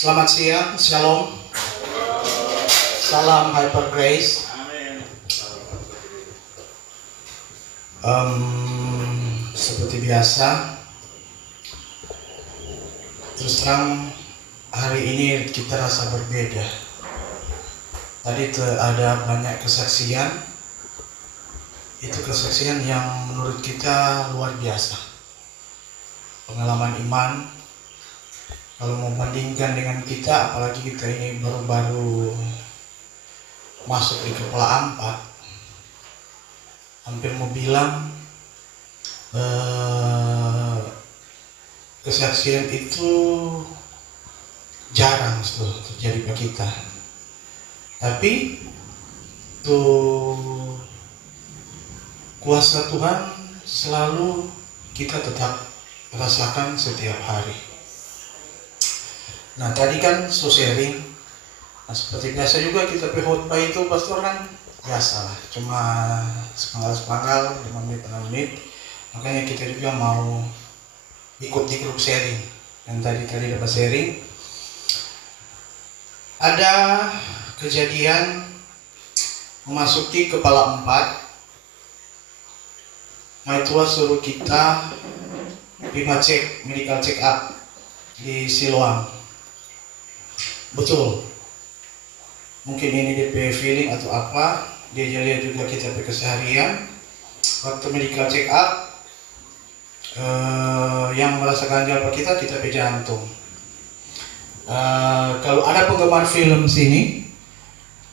Selamat siang, Shalom, Salam Hyper Grace. Seperti biasa, terus terang hari ini kita rasa berbeda. Tadi ada banyak kesaksian, itu kesaksian yang menurut kita luar biasa. Pengalaman iman. Kalau mau bandingkan dengan kita, apalagi kita ini baru-baru masuk di kepala 4, hampir mau bilang kesaksian itu jarang terjadi bagi kita. Tapi tuh kuasa Tuhan selalu kita tetap rasakan setiap hari. Nah tadi kan sharing. Nah seperti biasa juga kita khotbah itu pastor kan biasa lah, cuma sepanggal 5 menit 6 menit. Makanya kita juga mau ikut di grup sharing. Dan tadi dapat sharing, ada kejadian memasuki kepala 4. Nah Tuhan suruh kita medical check up di Siloam. Betul, mungkin ini DP feeling atau apa, dia lihat juga kita keseharian. Waktu medical check up, yang merasa ganjal pada kita pe jantung. Kalau ada penggemar film sini,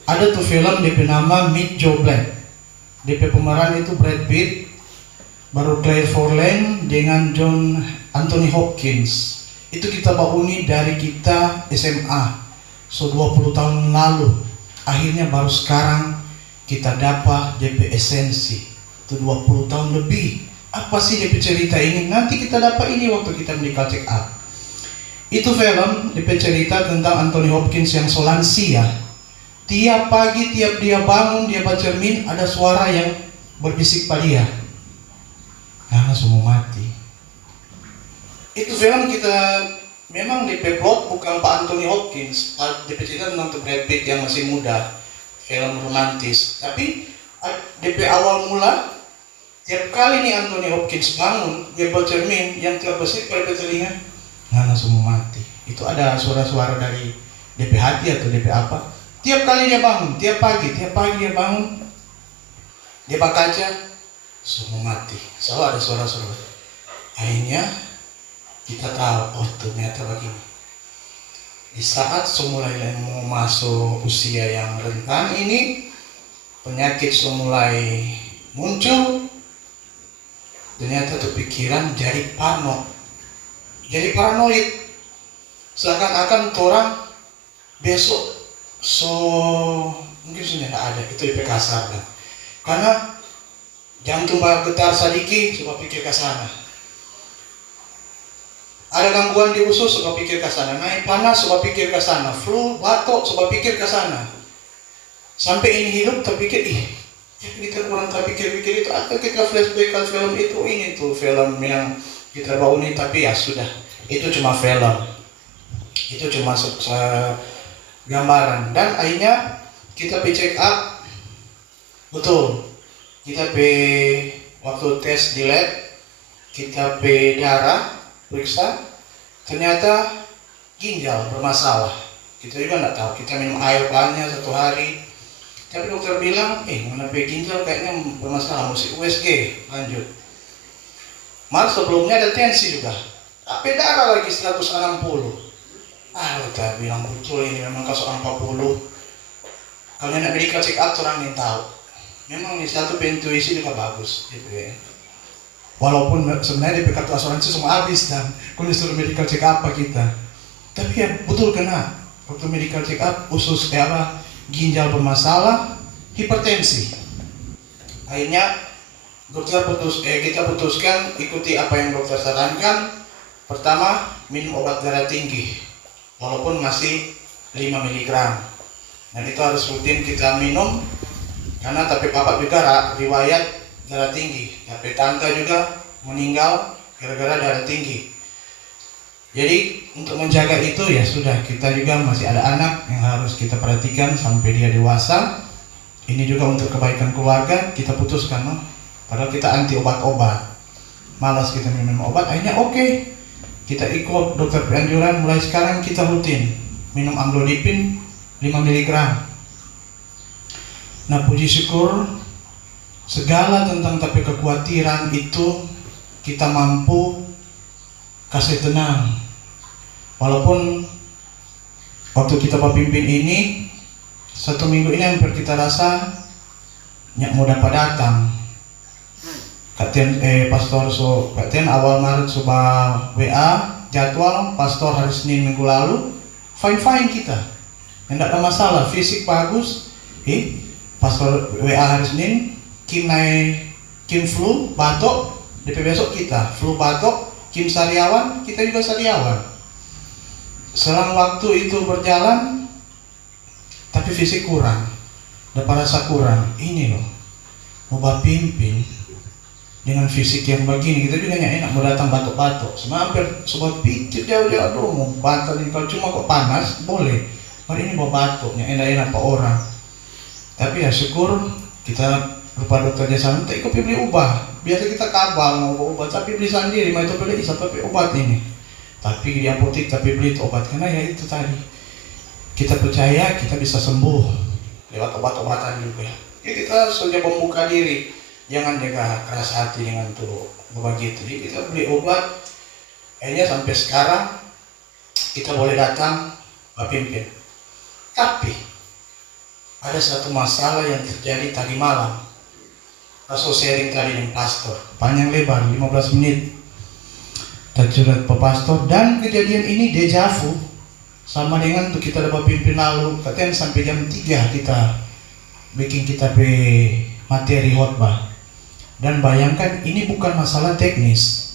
ada tuh film DP nama Meet Joe Black. DP pemeran itu Brad Pitt, baru Claire Forlane dengan John Anthony Hopkins. Itu kita bangun dari kita SMA. 20 tahun lalu, akhirnya baru sekarang kita dapat DP esensi. Itu 20 tahun lebih. Apa sih DP cerita ini? Nanti kita dapat ini waktu kita medical check up. Itu film DP cerita tentang Anthony Hopkins yang lansia. Tiap pagi, tiap dia bangun, dia baca cermin, ada suara yang berbisik pada dia. Nah, semua mati. Itu film kita memang DP plot bukan Pak Anthony Hopkins, DP cerita tentang Brad Pitt yang masih muda, film romantis. Tapi DP awal mula, tiap kali nih Anthony Hopkins bangun, dia bercermin yang terbesit pada telinga, nah semua mati. Itu ada suara-suara dari DP hati atau DP apa. Tiap kali dia bangun, tiap pagi dia bangun, dia pakai kaca, semua mati. Selalu ada suara-suara. Akhirnya kita tahu, oh ternyata begini. Di saat semula mau masuk usia yang rentan ini, penyakit semulai muncul, ternyata tuh pikiran jadi paranoid. Seakan-akan orang besok mungkin sudah tidak ada, itu lebih kasar kan. Karena jantung getar sedikit, coba pikir ke sana. Ada gangguan di usus, coba pikir ke sana. Naik panas, coba pikir ke sana. Flu, batuk, coba pikir ke sana. Sampai ini hidup, terpikir, kita kurang terpikir-pikir itu. Atau kita flashback ke film itu, ini tuh film yang kita bawa ini. Tapi ya sudah, itu cuma film. Itu cuma gambaran. Dan akhirnya kita check up. Betul, kita waktu tes di lab, kita darah, periksa, ternyata ginjal bermasalah. Kita juga nggak tahu, kita minum air banyak 1 hari. Tapi dokter bilang, mana ginjal kayaknya bermasalah, mesti USG, lanjut. Malah sebelumnya ada tensi juga, tapi darah lagi 160. Dokter bilang betul ini memang kasus 40. Kalau nak medical check up, orang yang tahu. Memang nih satu intuisi juga bagus, gitu ya. Walaupun sebenarnya di kartu asuransi semua habis dan kalau disuruh medical check up kita. Tapi ya betul kena. Waktu medical check up usus ginjal bermasalah, hipertensi. Akhirnya kita putuskan ikuti apa yang dokter sarankan. Pertama, minum obat darah tinggi. Walaupun masih 5 mg. Dan itu harus rutin kita minum. Karena tapi papa juga riwayat darah tinggi. Tapi tante juga meninggal gara-gara darah tinggi. Jadi untuk menjaga itu ya sudah, kita juga masih ada anak yang harus kita perhatikan sampai dia dewasa. Ini juga untuk kebaikan keluarga, kita putuskan, no? Padahal kita anti obat-obat, malas kita minum obat. Akhirnya oke, kita ikut dokter anjuran, mulai sekarang kita rutin minum amlodipin 5 mg. Nah puji syukur, segala tentang tapi kekhawatiran itu kita mampu kasih tenang. Walaupun waktu kita pimpin ini 1 minggu ini hampir kita rasa nyak mau dapat datang. Katien pastor katien awal Maret coba WA jadwal pastor hari Senin minggu lalu, fine kita, tidak ada masalah, fisik bagus. Pastor WA hari Senin, Kim flu batuk, DP besok kita flu batuk, Kim sariawan, kita juga sariawan. Selang waktu itu berjalan, tapi fisik kurang, dapat rasa kurang. Ini loh, mau pimpin dengan fisik yang begini, kita juga enak mau datang batuk-batuk. Semua hampir semua pikir jauh-jauh, aduh mau batuk ini, kalau cuma kok panas boleh. Hari ini mau batuknya enak-enak pak orang. Tapi ya syukur kita lupa dokter jasa minta ikut beli ubah. Biasa kita kabal mau obat, tapi beli sendiri, mau itu beli sampai obat ini. Tapi di apotek tapi beli itu obat, karena ya itu tadi, kita percaya kita bisa sembuh lewat obat-obatan juga. Jadi kita sudah membuka diri, jangan jaga keras hati dengan tuh begitu. Jadi kita beli obat, akhirnya sampai sekarang kita boleh datang pimpin. Tapi ada satu masalah yang terjadi tadi malam. Pastor sharing tadi dengan pastor, panjang lebar 15 menit. Tercurat Pak Pastor, dan kejadian ini deja vu sama dengan tuh kita dapat pimpin lalu, katanya sampai jam 3 kita bikin kita materi khotbah. Dan bayangkan ini bukan masalah teknis,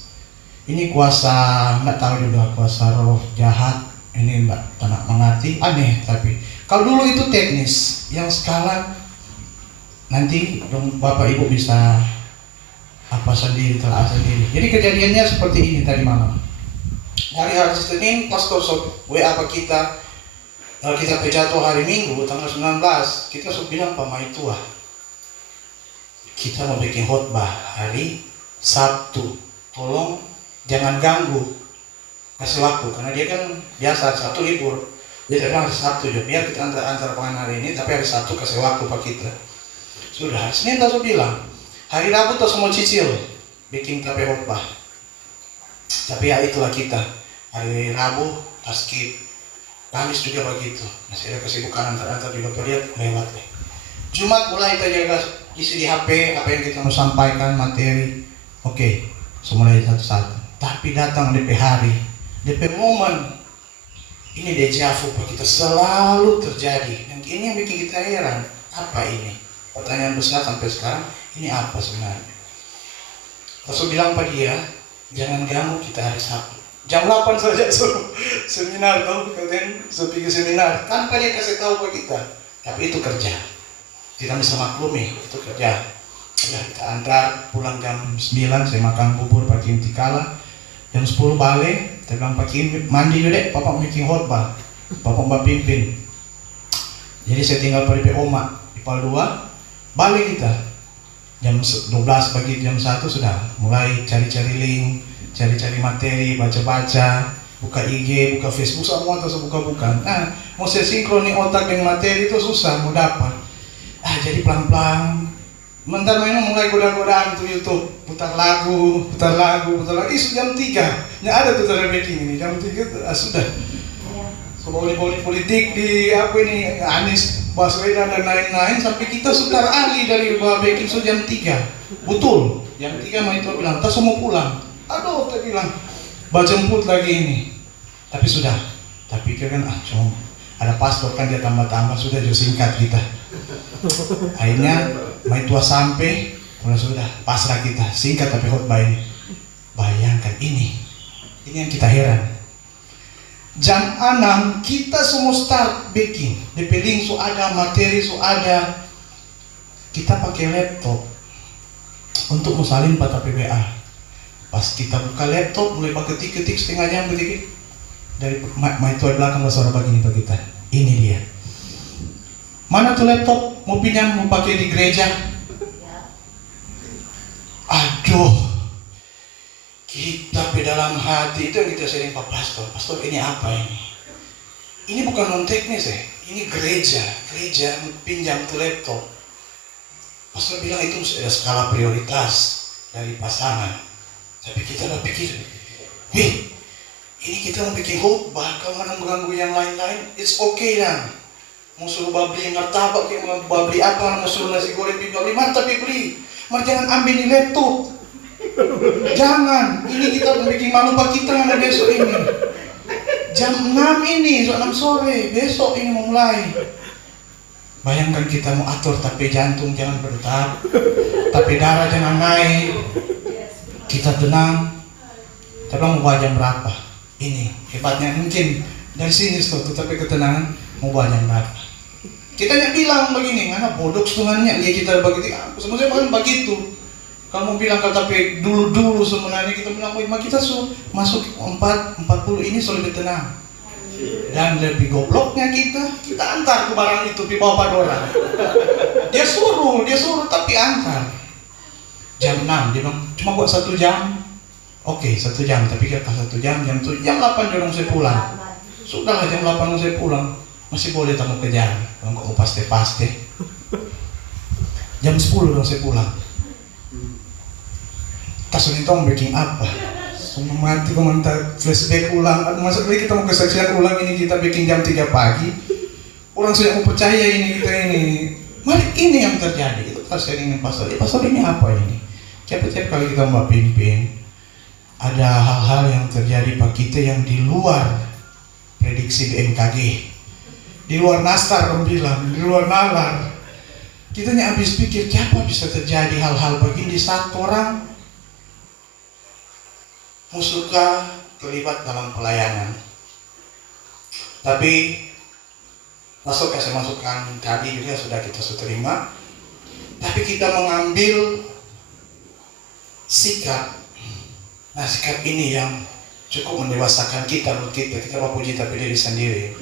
ini kuasa, nggak tahu juga, kuasa roh jahat, ini nggak mengerti, aneh. Tapi kalau dulu itu teknis, yang sekarang nanti Bapak Ibu bisa apa sendiri, telah sendiri. Jadi kejadiannya seperti ini tadi malam. Hari Senin pastor WA apa kita jatuh hari Minggu tanggal 19, kita bilang pamai tua, kita mau bikin khotbah hari Sabtu, tolong jangan ganggu, kasih waktu, karena dia kan biasa Sabtu libur. Jadi bilang Sabtu juga, biar kita antar pengen hari ini, tapi hari Sabtu kasih waktu pak kita. Sudah, hari Senin kita bilang, hari Rabu tuh semua cicil bikin KP khotbah. Tapi ya itulah kita, hari Rabu skip, Kamis juga begitu, masih ada kesibukan antar juga terlihat lewat deh. Jumat mulai kita jaga isi di HP apa yang kita mau sampaikan materi. Oke, semulai satu-satu. Tapi datang DP hari, DP momen, ini deja vu kita selalu terjadi. Dan ini yang bikin kita heran, apa ini? Pertanyaan besar sampai sekarang, ini apa sebenarnya? Rasul bilang pada dia, jangan ganggu kita hari Sabtu. Jam 8 saja suruh seminar, tahu katanya suruh pergi seminar, tanpa dia kasih tahu ke kita. Tapi itu kerja, kita bisa maklumi, itu kerja. Ya, kita antar pulang jam 9, saya makan bubur pagi intikala. Jam 10 balik, saya bilang pagi mandi dulu deh, Bapak bikin khotbah, Bapak mbak pimpin. Jadi saya tinggal pada Oma, Ipal 2. Balik kita jam 12 pagi, jam 1 sudah mulai cari-cari link, cari-cari materi, baca-baca, buka IG, buka Facebook, semua terus buka-buka. Nah, mau saya sinkronin otak dengan materi itu susah, mau dapat. Jadi pelan-pelan, bentar mainnya mulai goda-godaan tuh YouTube, putar lagu. Isu jam 3, ya ada tuh making ini, jam 3 sudah. Kebawah politik di apa ini, Anies Baswedan dan lain-lain, sampai kita sudah ahli dari baking so jam 3. Betul, jam 3 mah itu bilang, kita semua pulang. Aduh, kita bilang, jemput lagi ini. Tapi sudah, tapi kan cuma ada pastor kan dia tambah-tambah, sudah jauh singkat kita. Akhirnya, mai tua sampai, sudah pasrah kita, singkat tapi khotbah ini. Bayangkan ini yang kita heran. Jam 6 kita semua start baking, DP link so ada, materi so ada. Kita pakai laptop untuk musalin pada PBA. Pas kita buka laptop mulai ketik setengah jam ketik, dari monitor belakang suara begini Pak kita. Ini dia. Mana tuh laptop? Mau pinjam, mau pakai di gereja? Aduh, kita di dalam hati itu yang kita sering Pak Pastor. Pastor ini apa ini? Ini bukan non teknis ya. Ini gereja pinjam tuh laptop. Pastor bilang itu ada skala prioritas dari pasangan. Tapi kita udah pikir, ini kita mau bikin khotbah, kalau mana mengganggu yang lain-lain, it's okay lah. Mau suruh babli martabak, mau babli apa, mau suruh nasi goreng bibli, tapi beli. Mar jangan ambil ini laptop. Jangan, ini kita mau bikin malu pak kita mana besok ini. Jam 6 ini, jam 6 sore, besok ini mau mulai. Bayangkan kita mau atur tapi jantung jangan berdetak, tapi darah jangan naik. Kita tenang. Tapi mau jam berapa? Ini hebatnya mungkin dari sini suatu tapi ketenangan mau jam berapa? Kita nggak bilang begini, mana bodoh setengahnya dia kita begitu. Sebenarnya bukan begitu. Kamu bilang kalau tapi dulu sebenarnya kita bilang, kita masuk 40 ini sudah lebih tenang. Dan lebih gobloknya kita antar ke barang itu di bawah orang. Dia suruh tapi antar. Jam 6 dia bilang cuma buat 1 jam. Oke, 1 jam, tapi kita 1 jam, jam 8 dorong saya pulang. Sudahlah jam 8 saya pulang. Masih boleh tamu kejar. Kalau nggak mau paste. Jam 10 dong saya pulang. Kasus itu mau bikin apa? Semua mati komentar flashback ulang. Masa lagi kita mau kesaksian ulang ini kita bikin jam 3 pagi. Orang sudah mau percaya ini kita ini. Mari ini yang terjadi. Itu pasal ini pasal ini apa ini? Tiap-tiap kali kita mau pimpin, ada hal-hal yang terjadi pada kita yang di luar prediksi BMKG, di luar nastar orang bilang, di luar nalar. Kita hanya habis pikir, siapa bisa terjadi hal-hal begini saat orang suka terlibat dalam pelayanan. Tapi saya masukkan tadi juga sudah kita terima. Tapi kita mengambil sikap. Nah, sikap ini yang cukup mendewasakan kita menurut kita mau puji tapi diri sendiri.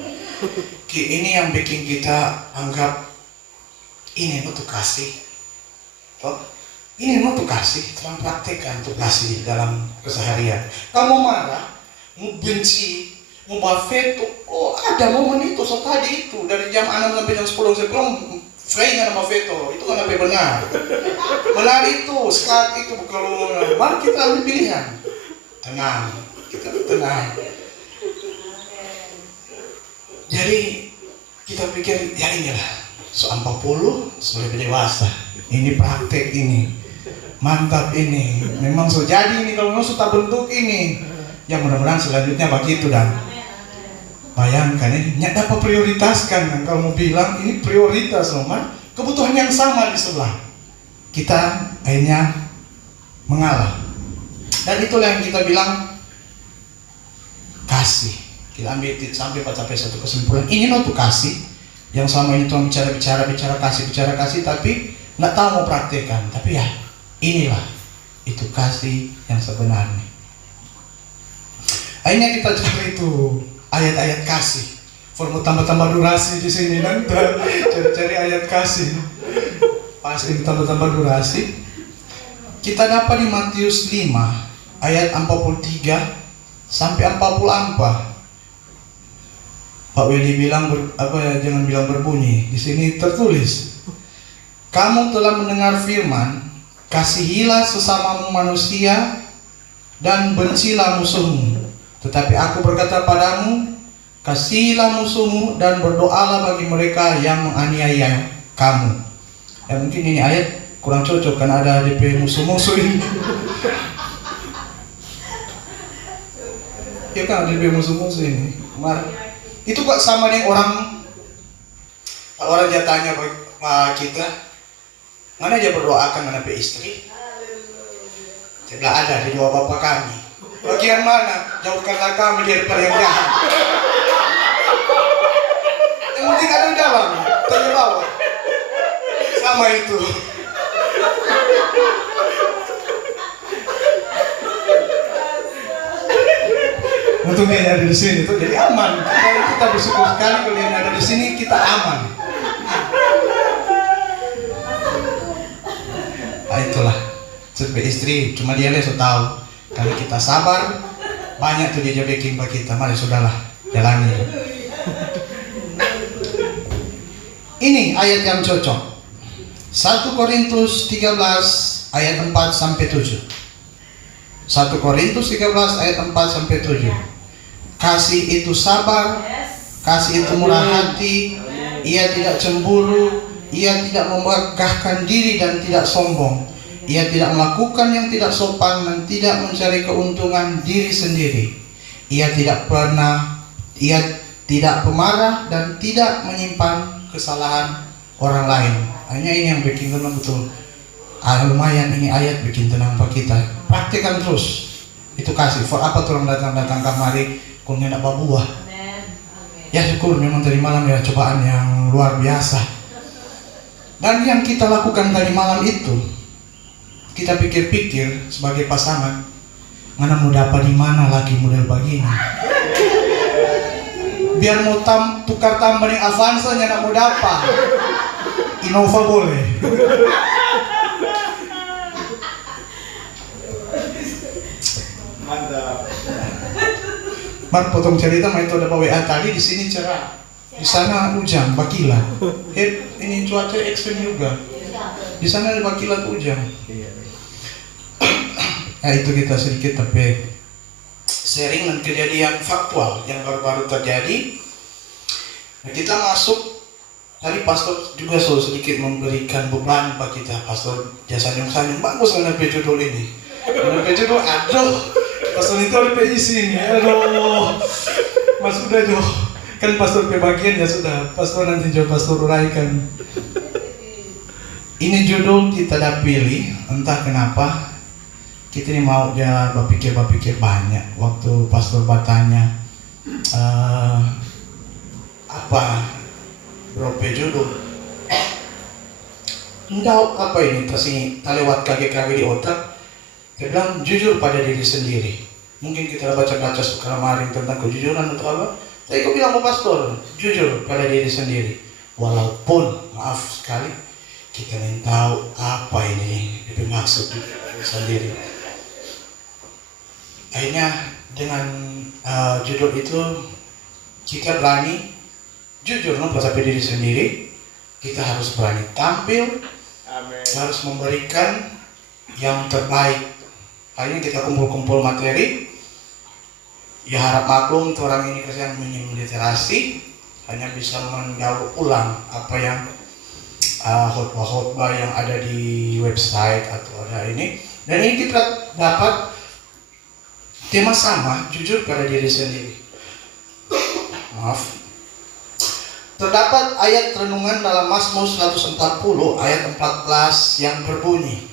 Ini yang bikin kita anggap ini untuk kasih. Ini untuk kasih, terang praktekkan untuk kasih dalam keseharian. Kamu marah, mau benci, mau veto, ada momen itu, tadi itu dari jam 6 sampai jam 10 saya belum frame sama veto, itu kan sampai benar itu, sekat itu kalau mari kita ambil pilihan, tenang, kita tenang. Jadi kita pikir ya inilah, 40 sudah dewasa, ini praktek ini. Mantap ini, memang sudah jadi ini kalau memang sudah bentuk ini. Yang mudah-mudahan selanjutnya begitu dan bayangkan ini, nggak dapat prioritaskan kan kalau mau bilang ini prioritas loh man, kebutuhan yang sama di sebelah. Kita akhirnya mengalah. Dan itulah yang kita bilang kasih. Kita ambil sampai satu kesimpulan. Ini untuk kasih. Yang selama ini Tuhan bicara kasih, tapi nggak tahu mau praktekkan. Tapi ya inilah itu kasih yang sebenarnya. Akhirnya kita cari itu ayat-ayat kasih. Formu tambah-tambah durasi di sini nanti cari ayat kasih. Pas ini tambah-tambah durasi. Kita dapat di Matius 5 ayat 43 sampai 44. Pak Wedi bilang jangan bilang berbunyi. Di sini tertulis, kamu telah mendengar firman, kasihilah sesamamu manusia dan bencilah musuhmu. Tetapi aku berkata padamu, kasihilah musuhmu dan berdoalah bagi mereka yang menganiaya kamu. Ya mungkin ini ayat kurang cocok karena ada DP musuh-musuh ini. Ya kan DP musuh-musuh ini. Itu kok sama dengan orang dia tanya kita, mana dia berdoakan mengenai istri? Tidak ada di dua bapak kami. Bagian mana? Jauhkanlah kami daripada yang jahat. Yang penting ada di dalam, tanya bawah. Sama itu. Untung dia ada di sini tuh, jadi aman. Kita bersyukur sekali kalau dia ada di sini, kita aman. Nah, itulah sebagai istri, cuma dia yang tahu. Kalau kita sabar, banyak tuh dia bikin bagi kita. Mari sudahlah, jalani. Ini ayat yang cocok. 1 Korintus 13 ayat 4 sampai 7. 1 Korintus 13 ayat 4 sampai 7. Kasih itu sabar, kasih itu murah hati, ia tidak cemburu, ia tidak membanggakan diri dan tidak sombong. Ia tidak melakukan yang tidak sopan dan tidak mencari keuntungan diri sendiri. Ia tidak pemarah dan tidak menyimpan kesalahan orang lain. Hanya ini yang bikin tenang betul. Lumayan ini ayat bikin tenang bagi kita. Praktikan terus. Itu kasih. For apa orang datang kemari kung nak babuah. Ya syukur memang tadi malam ya cobaan yang luar biasa. Dan yang kita lakukan tadi malam itu, kita pikir-pikir sebagai pasangan, mana mau dapat di mana lagi model begini. Biar mau tukar tambah nih Avanza nya nak mau dapat. Innova boleh. Mantap. Mar potong cerita mah itu ada WA tadi di sini cerah. Di sana hujan, bakilat. Ini cuaca ekstrem juga. Di sana ada bakilat hujan. Ya itu kita sedikit tapi sharing dan kejadian faktual yang baru-baru terjadi. Nah, kita masuk tadi pastor juga sedikit memberikan beban bagi kita. Pastor jasa senyum bagus dengan judul ini. Dengan judul aduh, pastor itu ada isi ini. Aduh, mas udah Jo. Kan pastor bagian ya sudah. Pastor nanti Jo pastor uraikan. Ini judul kita dah pilih entah kenapa. Kita ini mau jalan berpikir banyak. Waktu pastor bertanya apa berapa judul? Enggak apa ini tersinggung, tak lewat kaki-kaki di otak. Dia bilang jujur pada diri sendiri. Mungkin kita baca-baca kemarin tentang kejujuran atau apa. Tapi kau bilang pastor, jujur pada diri sendiri. Walaupun maaf sekali kita ingin tahu apa ini maksud diri sendiri. Akhirnya dengan judul itu kita berani jujur pada diri sendiri. Kita harus berani tampil. Amen. Harus memberikan yang terbaik. Akhirnya kita kumpul-kumpul materi. Ya harap maklum orang ini yang minim literasi hanya bisa mendaur ulang apa yang khotbah-khotbah yang ada di website atau ada ini. Dan ini kita dapat tema sama, jujur pada diri sendiri. Maaf. Terdapat ayat renungan dalam Mazmur 140 ayat 14 yang berbunyi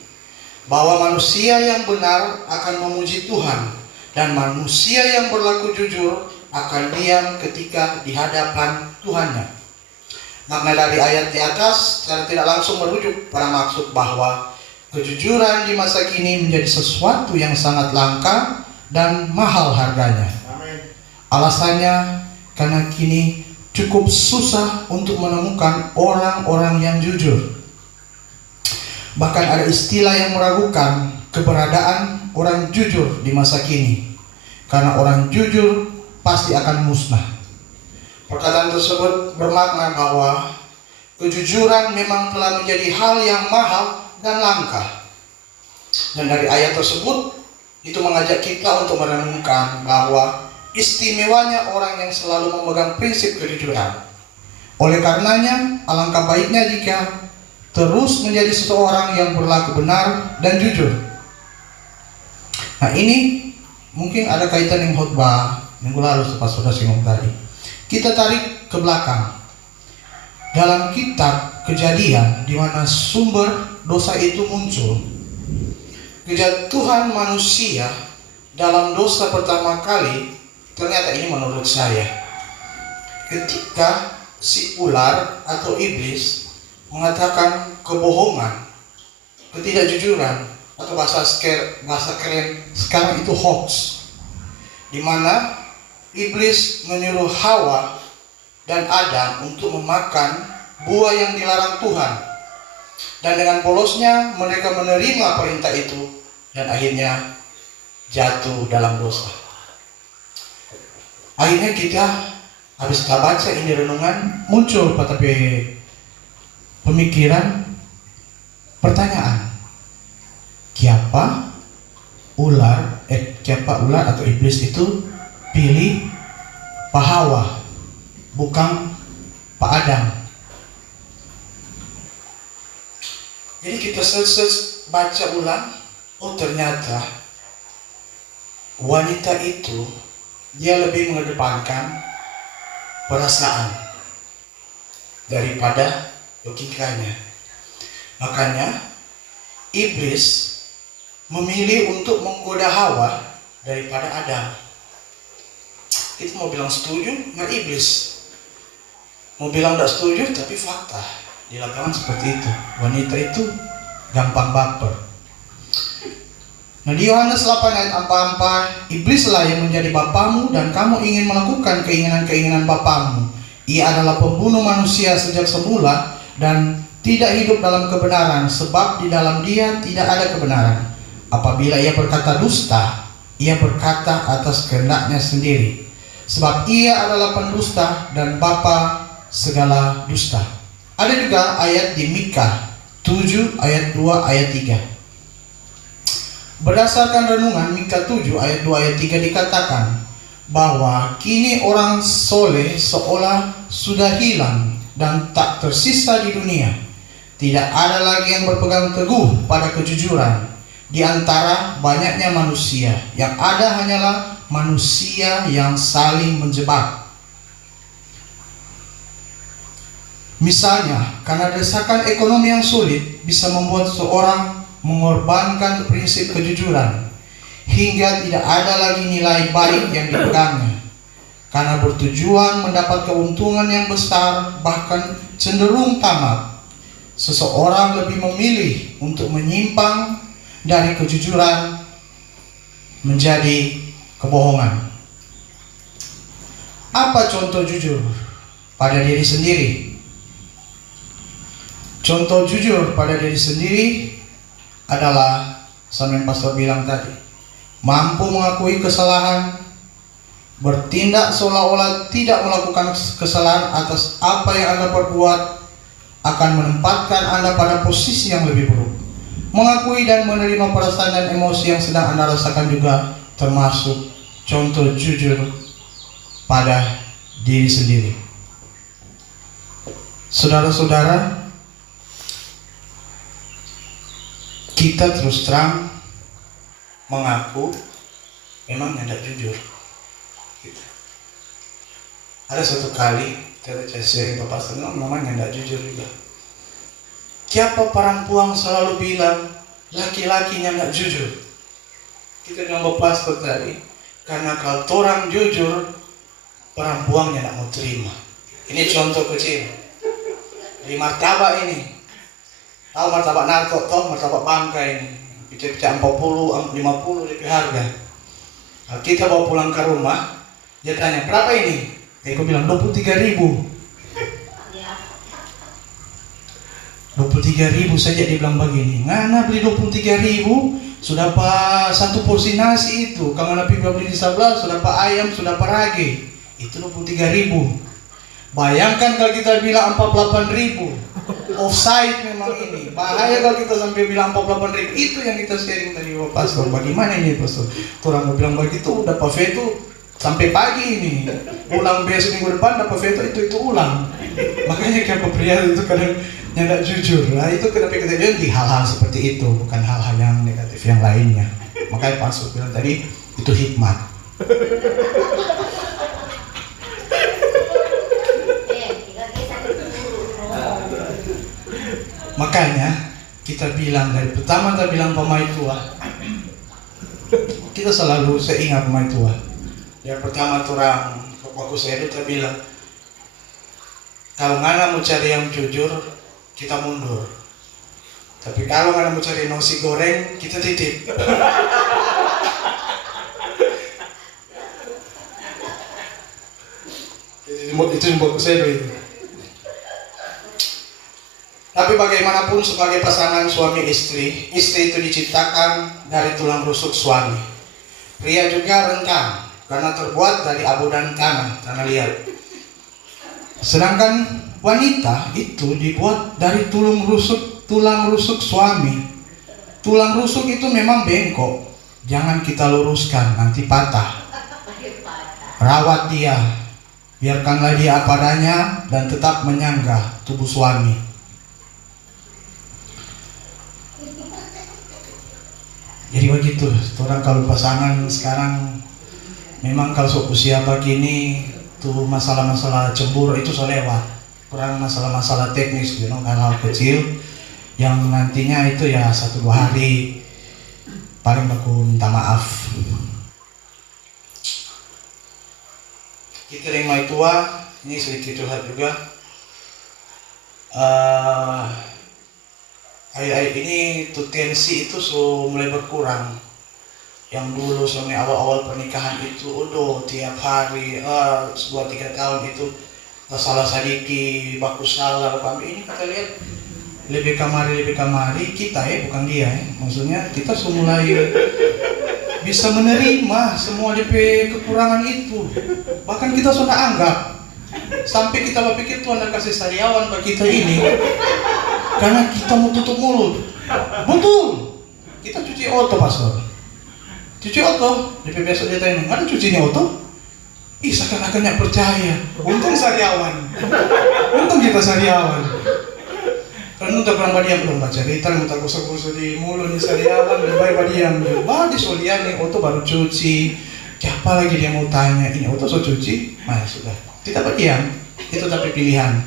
bahwa manusia yang benar akan memuji Tuhan dan manusia yang berlaku jujur akan diam ketika di hadapan Tuhannya. Makna dari ayat di atas secara tidak langsung merujuk pada maksud bahwa kejujuran di masa kini menjadi sesuatu yang sangat langka dan mahal harganya. Amin. Alasannya karena kini cukup susah untuk menemukan orang-orang yang jujur. Bahkan ada istilah yang meragukan keberadaan orang jujur di masa kini. Karena orang jujur pasti akan musnah. Perkataan tersebut bermakna bahwa kejujuran memang telah menjadi hal yang mahal dan langka. Dan dari ayat tersebut itu mengajak kita untuk merenungkan bahwa istimewanya orang yang selalu memegang prinsip kejujuran. Oleh karenanya, alangkah baiknya jika terus menjadi seseorang yang berlaku benar dan jujur. Nah ini mungkin ada kaitan dengan khotbah minggu lalu pas sudah singgung tadi. Kita tarik ke belakang. Dalam kitab Kejadian di mana sumber dosa itu muncul, kejatuhan manusia dalam dosa pertama kali, ternyata ini menurut saya, ketika si ular atau iblis mengatakan kebohongan, ketidakjujuran, atau bahasa keren sekarang itu hoax, di mana iblis menyuruh Hawa dan Adam untuk memakan buah yang dilarang Tuhan. Dan dengan polosnya mereka menerima perintah itu dan akhirnya jatuh dalam dosa. Akhirnya kita habis kita baca ini renungan, muncul pada pemikiran pertanyaan, Kiapa ular atau iblis itu pilih Pak Hawa, bukan Pak Adam. Jadi kita search baca ulang, oh ternyata wanita itu dia lebih mengedepankan perasaan daripada logikanya. Makanya iblis memilih untuk menggoda Hawa daripada Adam. Kita mau bilang setuju, nggak iblis. Mau bilang tidak setuju, tapi fakta di lapangan seperti itu. Wanita itu gampang baper. Nah di Yohanes 8 ayat 44, iblislah yang menjadi bapamu dan kamu ingin melakukan keinginan-keinginan bapamu. Ia adalah pembunuh manusia sejak semula dan tidak hidup dalam kebenaran, sebab di dalam dia tidak ada kebenaran. Apabila ia berkata dusta, ia berkata atas kehendaknya sendiri, sebab ia adalah pendusta dan bapa segala dusta. Ada juga ayat di Mika 7 ayat 2 ayat 3. Berdasarkan renungan Mika 7 ayat 2 ayat 3 dikatakan bahwa kini orang soleh seolah sudah hilang dan tak tersisa di dunia. Tidak ada lagi yang berpegang teguh pada kejujuran di antara banyaknya manusia. Yang ada hanyalah manusia yang saling menjebak. Misalnya, karena desakan ekonomi yang sulit bisa membuat seorang mengorbankan prinsip kejujuran hingga tidak ada lagi nilai baik yang dipegangnya. Karena bertujuan mendapat keuntungan yang besar, bahkan cenderung tamak, seseorang lebih memilih untuk menyimpang dari kejujuran menjadi kebohongan. Apa contoh jujur pada diri sendiri? Contoh jujur pada diri sendiri adalah sama yang pastor bilang tadi, mampu mengakui kesalahan, bertindak seolah-olah tidak melakukan kesalahan atas apa yang Anda perbuat akan menempatkan Anda pada posisi yang lebih buruk. Mengakui dan menerima perasaan dan emosi yang sedang Anda rasakan juga termasuk contoh jujur pada diri sendiri. Saudara-saudara, kita terus terang mengaku memang tidak jujur. Ada satu kali saya sharing Bapak Senang, namanya tidak jujur juga. Siapa perempuan selalu bilang laki-lakinya tidak jujur? Kita bilang Bapak Pastor tadi, karena kalau orang jujur, perempuannya tidak mau terima. Ini contoh kecil. Di martabak ini, tahu martabak narko, tahu martabak bangka ini, pecah-pecah 40, 50 lebih harga. Kalau kita bawa pulang ke rumah, dia tanya, berapa ini? Aku bilang 23.000. 23.000 saja, dia bilang begini, ngana beli 23.000, sudah apa satu porsi nasi itu, kalau ngana beli di sebelah, sudah apa ayam, sudah apa rage, itu 23.000. Bayangkan kalau kita bilang 48.000, offside memang ini. Bahaya kalau kita sampai bilang 48.000. Itu yang kita sharing tadi Bapak Pastor. Bagaimana ini Pastor? Orang mau bilang begitu, dapat veto sampai pagi ini. Ulang besok minggu depan dapat veto itu ulang. Makanya kayak pria itu kadang tidak jujur. Nah itu kenapa kita bilang di hal-hal seperti itu, bukan hal-hal yang negatif yang lainnya. Makanya Pastor bilang tadi itu hikmat. Makanya kita bilang dari pertama kita bilang pemain tua, kita selalu seingat pemain tua. Yang pertama orang waktu saya itu kita bilang, kalau ngana mau cari yang jujur, kita mundur. Tapi kalau ngana mau cari nasi goreng, kita titip. jemput kusedo itu. Tapi bagaimanapun sebagai pasangan suami istri itu diciptakan dari tulang rusuk suami. Pria juga renggang karena terbuat dari abu dan tanah liat. Sedangkan wanita itu dibuat dari tulang rusuk suami. Tulang rusuk itu memang bengkok, jangan kita luruskan, nanti patah. Rawat dia, biarkanlah dia apa adanya dan tetap menyanggah tubuh suami. Jadi begitu, orang kalau pasangan sekarang memang kalau usia begini tuh masalah-masalah cemburu itu lewat. Kurang masalah-masalah teknis, hal-hal kecil yang nantinya itu ya 1-2 hari paling aku minta maaf. Kita yang mai tua, ini sedikit curhat juga. Akhir-akhir ini tuh tensi itu mulai berkurang. Yang dulu sampai awal-awal pernikahan itu tiap hari 2-3 tahun itu salah sedikit baku salah kami ini kita lihat lebih kamari kita bukan dia maksudnya kita mulai bisa menerima semua DP kekurangan itu, bahkan kita sudah anggap sampai kita berpikir Tuhan ada kasih sariawan bagi kita ini karena kita mau tutup mulut. Betul, kita cuci oto pastor, cuci oto DP besok dia tanya ada cucinya oto. Ih, seakan-akan gak percaya. Untung sariawan. Untung kita sariawan. Kan udah kurang badiam belum baca cerita, minta gosok-gosok di mulut nih sariawan, lebih baik badiam. Di solian nih, oto baru cuci. Siapa lagi dia mau tanya, ini oto so cuci? Nah sudah, kita badiam. Itu tapi pilihan.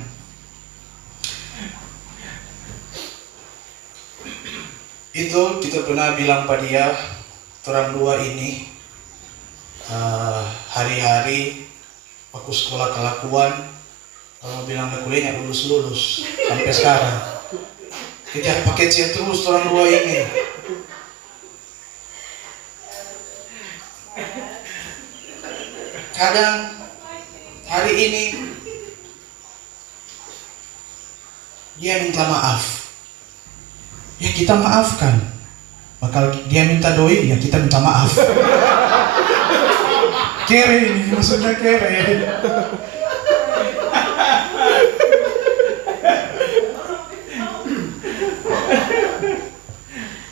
Itu kita pernah bilang pada dia, orang dua ini hari-hari aku sekolah kelakuan, kalau bilang kuliahnya lulus sampai sekarang kejar pakai chat terus orang dua ini. Kadang hari ini dia minta maaf, ya kita maafkan. Bakal dia minta doi, ya kita minta maaf. Kere ini, maksudnya kere.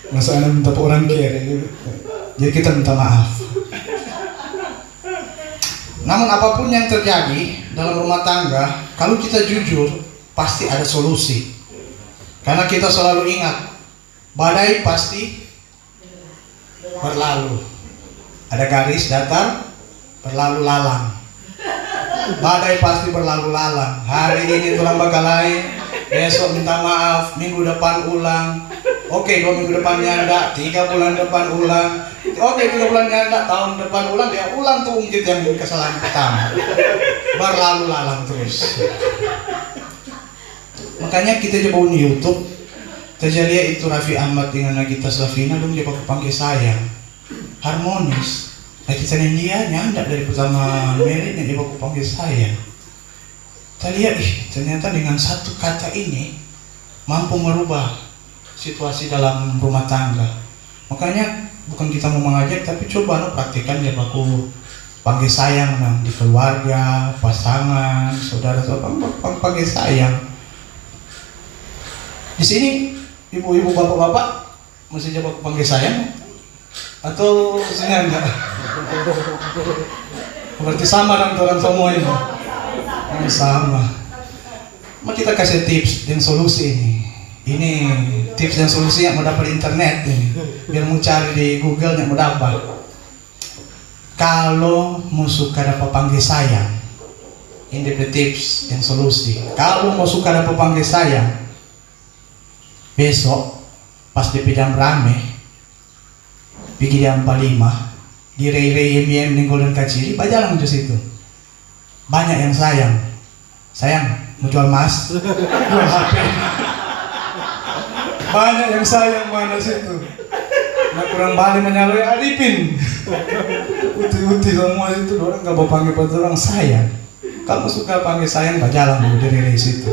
Masa anak minta orang kere, jadi kita minta maaf. Namun apapun yang terjadi dalam rumah tangga, kalau kita jujur, pasti ada solusi. Karena kita selalu ingat, badai pasti berlalu. Ada garis datar, berlalu lalang. Badai pasti berlalu lalang. Hari ini tulang bakal lain, besok minta maaf, minggu depan ulang. Oke, 2 minggu depan nyanda, 3 bulan depan ulang. Oke, 3 bulan nyanda, tahun depan ulang, dia ulang tuh ungkit yang kesalahan pertama. Berlalu lalang terus. Makanya kita coba di YouTube, kita lihat itu Raffi Ahmad dengan Nagita Slavina dong dia panggil sayang, harmonis. Nah kita dia nyanda dari pertama meritnya dia panggil sayang. Kita lihat ternyata dengan satu kata ini mampu merubah situasi dalam rumah tangga. Makanya bukan kita mau mengajak, tapi coba praktikan dia baku panggil sayang di keluarga, pasangan, saudara-saudara panggil sayang. Di sini ibu-ibu bapak-bapak masih coba panggil sayang atau sini enggak? Berarti sama dengan orang semua ini. Sama. Mau kita kasih tips dan solusi ini. Ini tips dan solusi yang mau dapat di internet ini. Biar mau cari di Google yang mau dapat. Kalau mau suka dapat panggil sayang, ini tips dan solusi. Kalau mau suka dapat panggil sayang, besok pas di jam rame, pergi jam 45, di rei-rei yem ninggalin kaciri, bajalang di situ. Banyak yang sayang mau jual emas, jual HP. Banyak yang sayang mana situ. Nah kurang balik menyalui Arifin. Uti-uti semua itu orang gak mau panggil pada orang sayang. Kamu suka panggil sayang, gak jalan dulu dari situ.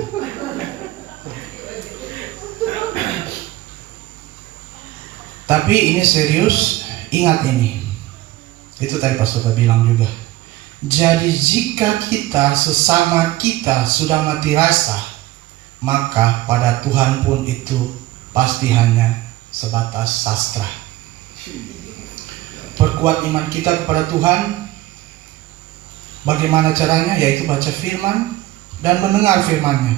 Tapi ini serius, ingat ini. Itu tadi Pastor bilang juga. Jadi jika kita sesama kita sudah mati rasa, maka pada Tuhan pun itu pasti hanya sebatas sastra. Perkuat iman kita kepada Tuhan. Bagaimana caranya? Yaitu baca firman dan mendengar firman-Nya.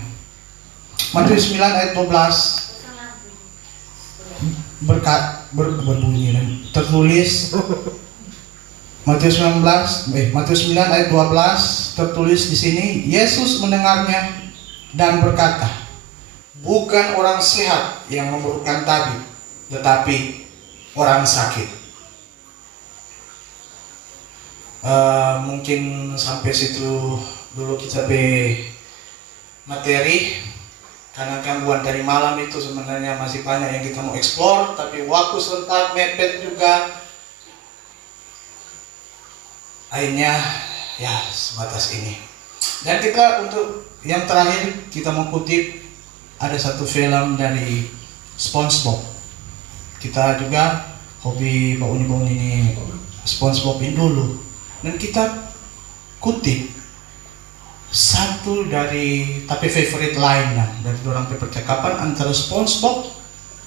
Matius 9 ayat 12 berbunyi tertulis. Matius 9 ayat 12 tertulis di sini, Yesus mendengarnya dan berkata, bukan orang sehat yang memerlukan tabib, tetapi orang sakit. Mungkin sampai situ dulu kita materi, karena gangguan dari malam itu sebenarnya masih banyak yang kita mau explore, tapi waktu sempat mepet juga. Akhirnya ya sebatas ini. Dan kita untuk yang terakhir kita mau kutip ada satu film dari SpongeBob. Kita juga hobi bauni-bauni ini SpongeBob ini dulu. Dan kita kutip satu dari tapi favorite line lah dari orang percakapan antara SpongeBob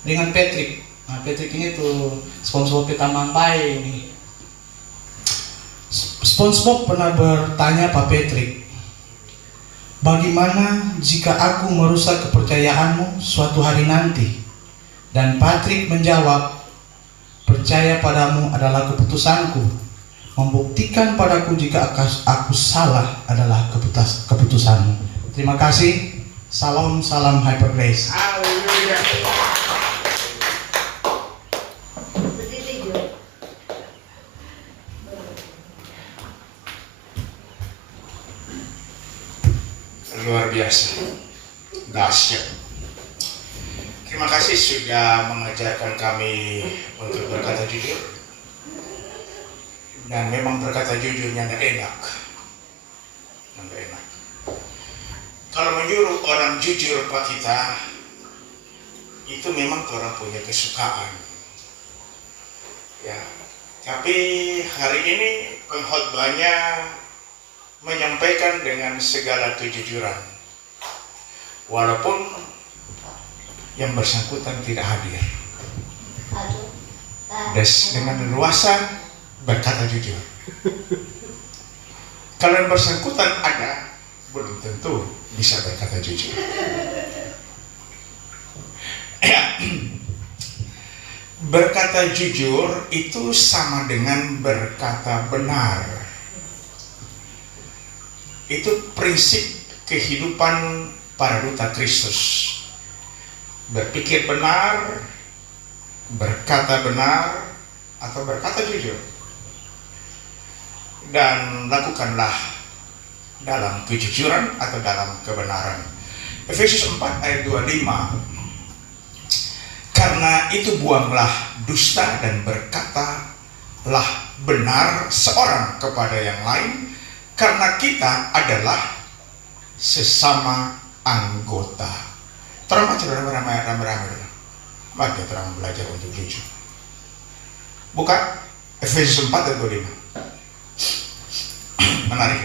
dengan Patrick. Nah, Patrick ini tuh SpongeBob taman bayi ini. SpongeBob pernah bertanya Pak Patrick, bagaimana jika aku merusak kepercayaanmu suatu hari nanti? Dan Patrick menjawab, percaya padamu adalah keputusanku. Membuktikan padaku jika aku salah adalah keputusanmu. Terima kasih. Salam Hyper Grace. Luar biasa, dahsyat. Terima kasih sudah mengajarkan kami untuk berkata jujur. Dan memang berkata jujurnya tidak enak. Kalau menyuruh orang jujur Pak kita, itu memang orang punya kesukaan. Ya, tapi hari ini pengkhotbahnya menyampaikan dengan segala kejujuran, walaupun yang bersangkutan tidak hadir. Dengan leluasa berkata jujur. Kalau yang bersangkutan ada, belum tentu bisa berkata jujur. Berkata jujur itu sama dengan berkata benar. Itu prinsip kehidupan para duta Kristus. Berpikir benar, berkata benar, atau berkata jujur. Dan lakukanlah dalam kejujuran atau dalam kebenaran. Efesus 4 ayat 25. Karena itu buanglah dusta dan berkatalah benar seorang kepada yang lain, karena kita adalah sesama anggota. Terang baca ramai-ramai. Maka terang belajar untuk jujur. Buka Efesus 4 ayat 25. Menarik.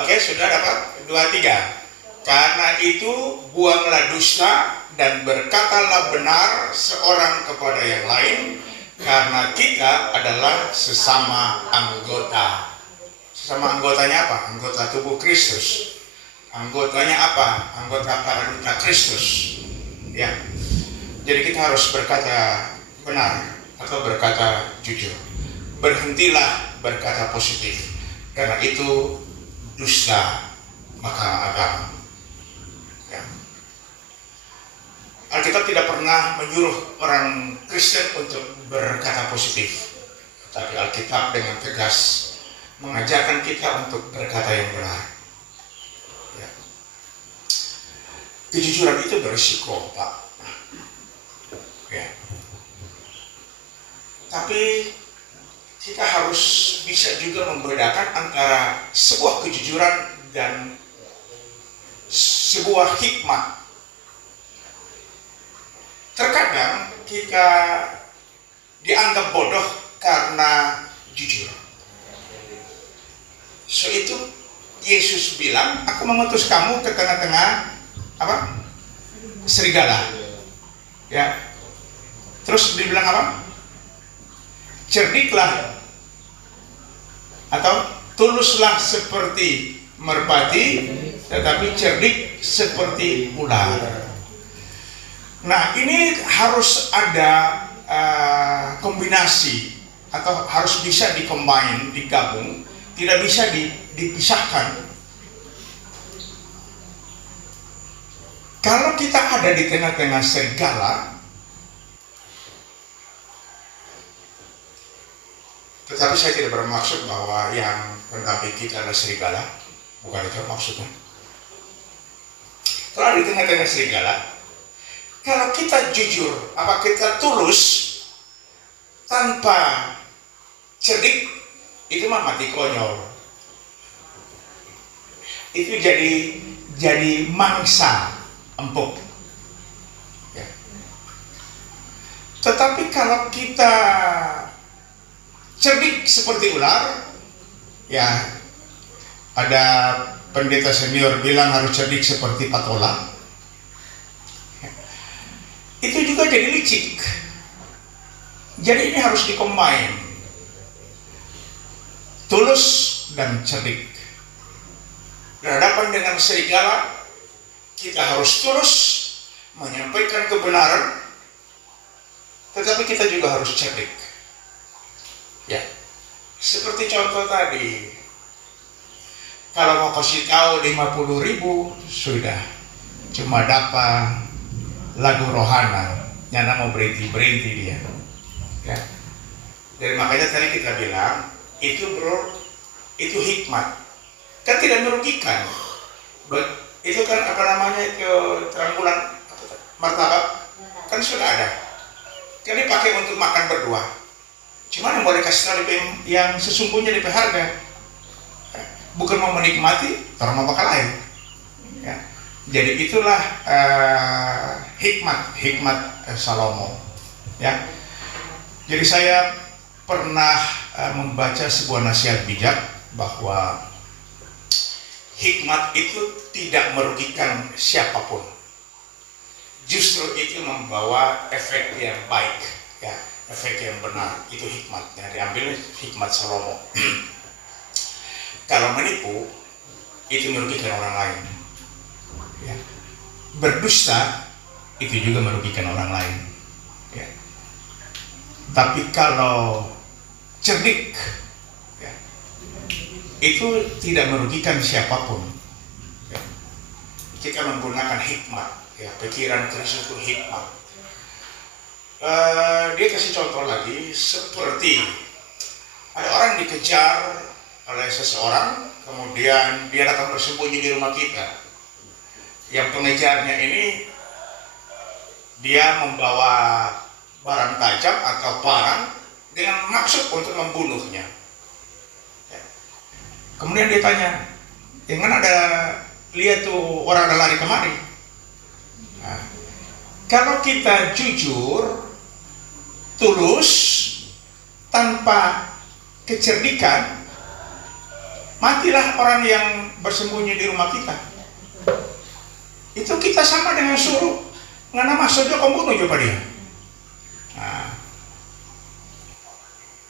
Oke, sudah dapat 23. Karena itu buanglah dusta dan berkatalah benar seorang kepada yang lain, karena kita adalah sesama anggota. Sesama anggotanya apa? Anggota tubuh Kristus. Anggotanya apa? Anggota para duta Kristus. Ya. Jadi kita harus berkata benar atau berkata jujur. Berhentilah berkata positif, karena itu dusta makanan agama. Ya. Alkitab tidak pernah menyuruh orang Kristen untuk berkata positif, tapi Alkitab dengan tegas mengajarkan kita untuk berkata yang benar. Ya. Kejujuran itu berisiko, Pak. Ya. Tapi kita harus bisa juga membedakan antara sebuah kejujuran dan sebuah hikmat. Terkadang kita dianggap bodoh karena jujur. So itu Yesus bilang, aku mengutus kamu ke tengah-tengah apa? Serigala. Ya. Terus dibilang apa? Cerdiklah atau tuluslah seperti merpati, tetapi cerdik seperti ular. Nah, ini harus ada kombinasi atau harus bisa dicombine, digabung, tidak bisa dipisahkan. Kalau kita ada di tengah-tengah serigala, tetapi saya tidak bermaksud bahwa yang mendampingi kita adalah serigala, bukan itu maksudnya. Kalau di tengah-tengah serigala, kalau kita jujur, apa kita tulus tanpa cerdik, itu mah mati konyol. Itu jadi mangsa empuk. Ya. Tetapi kalau kita cerdik seperti ular, ya ada pendeta senior bilang harus cerdik seperti patola. Itu juga jadi licik. Jadi ini harus dikombin, tulus dan cerdik. Berhadapan dengan serigala, kita harus tulus menyampaikan kebenaran, tetapi kita juga harus cerdik. Ya, seperti contoh tadi, kalau mau kasih tahu 50.000 sudah cuma dapat lagu rohana, nyana mau berhenti dia. Ya. Dan makanya tadi kita bilang itu bro, itu hikmat, kan tidak merugikan. Itu kan apa namanya itu terang bulan martabak kan sudah ada, kan dipakai untuk makan berdua. Cuma yang boleh kasih tahu yang sesungguhnya di harga, bukan mau menikmati, orang mau bakal lain. Ya. Jadi itulah hikmat Salomo. Ya. Jadi saya pernah membaca sebuah nasihat bijak bahwa hikmat itu tidak merugikan siapapun. Justru itu membawa efek yang baik, ya, efek yang benar. Itu hikmatnya, diambil hikmat Salomo. Kalau menipu, itu merugikan orang lain. Ya. Berdusta, itu juga merugikan orang lain. Ya. Tapi kalau cerdik, ya, itu tidak merugikan siapapun. Ya. Kita menggunakan hikmat, ya, pikiran Kristus itu hikmat. Dia kasih contoh lagi, seperti ada orang dikejar oleh seseorang, kemudian dia datang bersembunyi di rumah kita. Yang pengejarnya ini dia membawa barang tajam atau parang dengan maksud untuk membunuhnya. Ya. Kemudian dia tanya, jangan ada lihat tuh orang ada lari kemari. Nah, kalau kita jujur, tulus, tanpa kecerdikan, matilah orang yang bersembunyi di rumah kita. Itu kita sama dengan suruh ngana maksudnya kamu bunuh coba dia. Nah,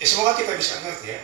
ya semoga kita bisa ngerti ya.